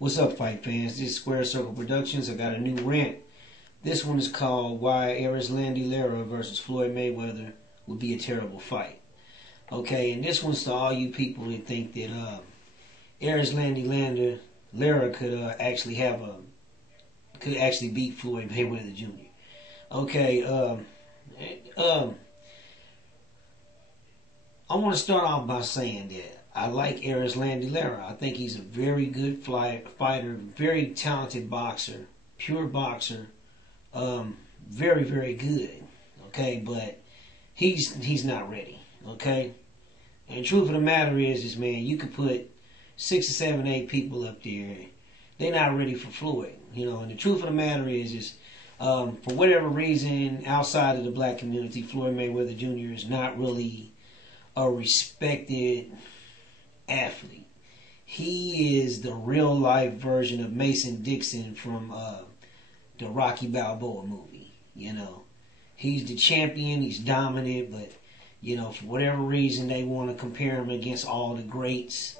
What's up, fight fans? This is Square Circle Productions. I got a new rant. This one is called Why Erislandy Lara versus Floyd Mayweather Would Be a Terrible Fight. Okay, and this one's to all you people that think that Erislandy Lara could actually beat Floyd Mayweather Jr. Okay, I want to start off by saying that I like Erislandy Lara. I think he's a very good fighter, very talented boxer, pure boxer, very, very good. Okay, but he's not ready. Okay, and the truth of the matter is man, you could put 6 or 7, 8 people up there, they're not ready for Floyd. And the truth of the matter is for whatever reason outside of the black community, Floyd Mayweather Jr. is not really a respected athlete. He is the real life version of Mason Dixon from the Rocky Balboa movie. He's the champion, he's dominant, but for whatever reason they want to compare him against all the greats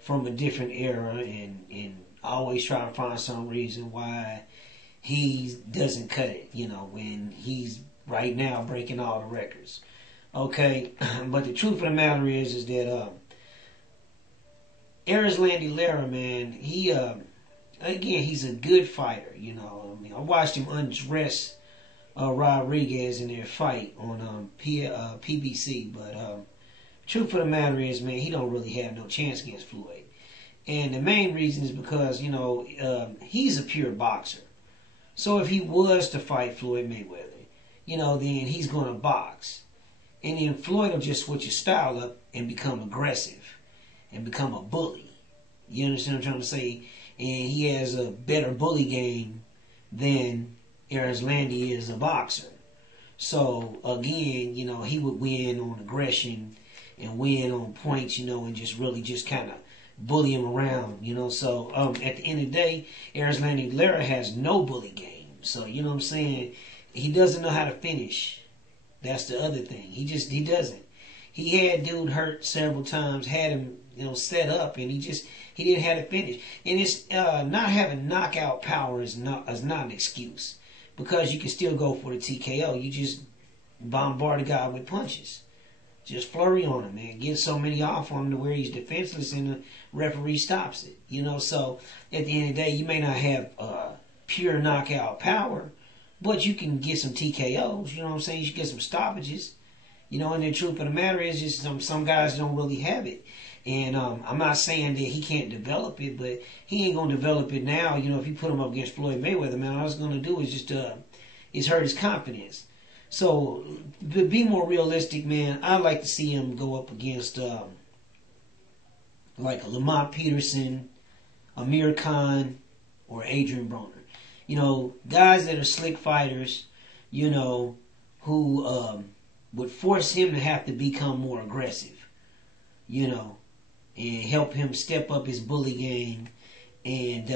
from a different era, and always try to find some reason why he doesn't cut it, when he's right now breaking all the records. Okay, but the truth of the matter is that Erislandy Lara, man, he's a good fighter. I watched him undress Rodriguez in their fight on PBC, but truth of the matter is, man, he don't really have no chance against Floyd. And the main reason is because, he's a pure boxer. So if he was to fight Floyd Mayweather, then he's going to box. And then Floyd will just switch his style up and become aggressive and become a bully. You understand what I'm trying to say? And he has a better bully game than Erislandy is a boxer. So again, he would win on aggression and win on points, and just kind of bully him around, So at the end of the day, Erislandy Lara has no bully game. So you know what I'm saying? He doesn't know how to finish. That's the other thing. He doesn't. He had dude hurt several times, had him, set up, and he didn't have to finish. And it's not having knockout power is not an excuse, because you can still go for the TKO. You just bombard a guy with punches. Just flurry on him, man. Get so many off on him to where he's defenseless and the referee stops it. So at the end of the day, you may not have pure knockout power, but you can get some TKOs. You know what I'm saying? You can get some stoppages. And the truth of the matter is just some guys don't really have it. And I'm not saying that he can't develop it, but he ain't going to develop it now. If you put him up against Floyd Mayweather, man, all it's going to do is just hurt his confidence. So, to be more realistic, man, I'd like to see him go up against like a Lamont Peterson, Amir Khan, or Adrian Broner. Guys that are slick fighters, who would force him to have to become more aggressive, and help him step up his bully game and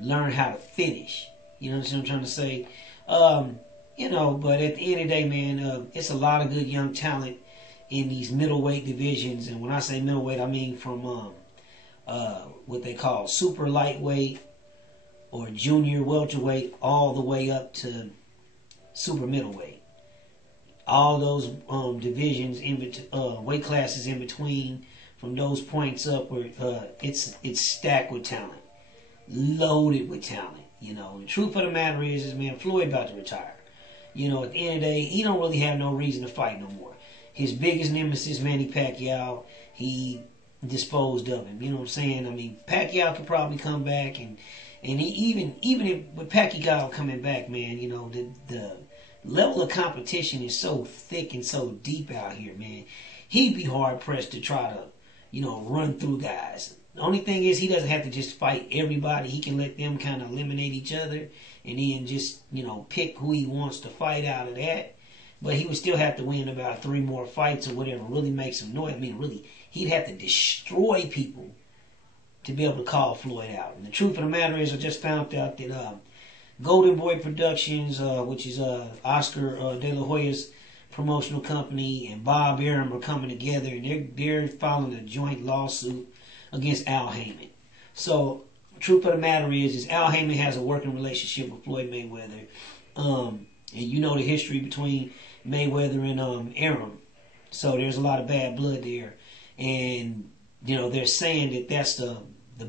learn how to finish. You know what I'm trying to say? But at the end of the day, man, it's a lot of good young talent in these middleweight divisions. And when I say middleweight, I mean from what they call super lightweight or junior welterweight all the way up to super middleweight. All those divisions, weight classes in between, from those points up, where it's stacked with talent, loaded with talent. The truth of the matter is man, Floyd about to retire. At the end of the day, he don't really have no reason to fight no more. His biggest nemesis, Manny Pacquiao, he disposed of him. You know what I'm saying? I mean, Pacquiao could probably come back, and he, even if with Pacquiao coming back, man, the level of competition is so thick and so deep out here, man. He'd be hard pressed to try to, run through guys. The only thing is he doesn't have to just fight everybody. He can let them kind of eliminate each other and then just, pick who he wants to fight out of that. But he would still have to win about 3 more fights or whatever really makes him noise. I mean, really, he'd have to destroy people to be able to call Floyd out. And the truth of the matter is I just found out that Golden Boy Productions, which is Oscar De La Hoya's promotional company, and Bob Arum are coming together, and they're filing a joint lawsuit against Al Heyman. So truth of the matter is Al Heyman has a working relationship with Floyd Mayweather. And you know the history between Mayweather and Arum. So there's a lot of bad blood there. And, you know, they're saying that that's the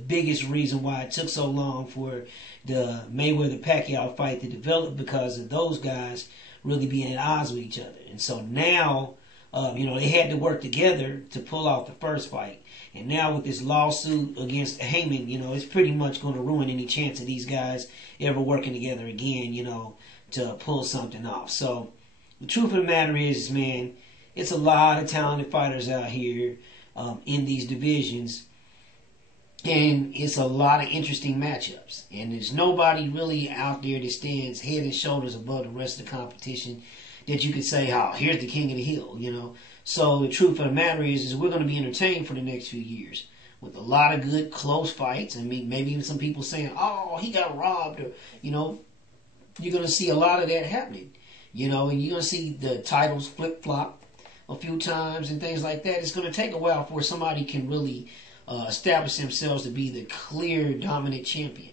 biggest reason why it took so long for the Mayweather-Pacquiao fight to develop, because of those guys really being at odds with each other. And so now, you know, they had to work together to pull off the first fight. And now with this lawsuit against Heyman, you know, it's pretty much going to ruin any chance of these guys ever working together again, you know, to pull something off. So the truth of the matter is, man, it's a lot of talented fighters out here in these divisions. And it's a lot of interesting matchups. And there's nobody really out there that stands head and shoulders above the rest of the competition that you could say, oh, here's the king of the hill, you know. So the truth of the matter is we're going to be entertained for the next few years with a lot of good, close fights. I mean, maybe even some people saying, oh, he got robbed. Or, you know, you're going to see a lot of that happening. You know, and you're going to see the titles flip-flop a few times and things like that. It's going to take a while before somebody can really establish themselves to be the clear dominant champion.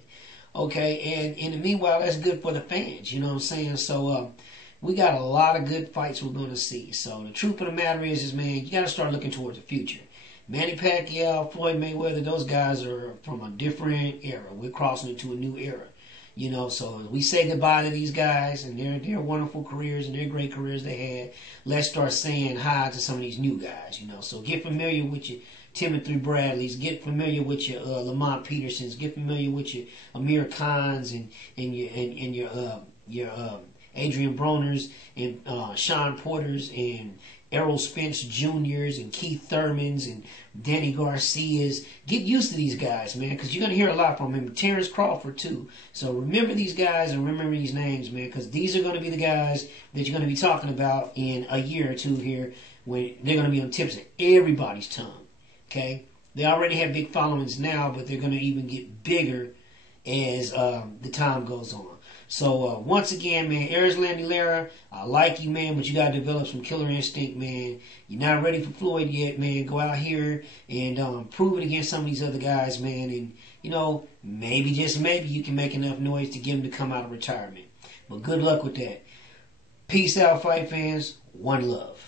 Okay, and in the meanwhile, that's good for the fans, you know what I'm saying? So we got a lot of good fights we're going to see. So the truth of the matter is man, you got to start looking towards the future. Manny Pacquiao, Floyd Mayweather, those guys are from a different era. We're crossing into a new era. You know, so we say goodbye to these guys and their wonderful careers and their great careers they had. Let's start saying hi to some of these new guys, you know. So get familiar with your Timothy Bradleys, get familiar with your Lamont Petersons, get familiar with your Amir Khans and your Adrian Broners and Sean Porters and Errol Spence Jr.'s and Keith Thurmans and Danny Garcias. Get used to these guys, man, because you're going to hear a lot from him. Terrence Crawford, too. So remember these guys and remember these names, man, because these are going to be the guys that you're going to be talking about in a year or two here when they're going to be on tips of everybody's tongue, okay? They already have big followings now, but they're going to even get bigger as the time goes on. So, once again, man, Erislandy Lara, I like you, man, but you got to develop some killer instinct, man. You're not ready for Floyd yet, man. Go out here and prove it against some of these other guys, man. And, you know, maybe, just maybe, you can make enough noise to get him to come out of retirement. But good luck with that. Peace out, fight fans. One love.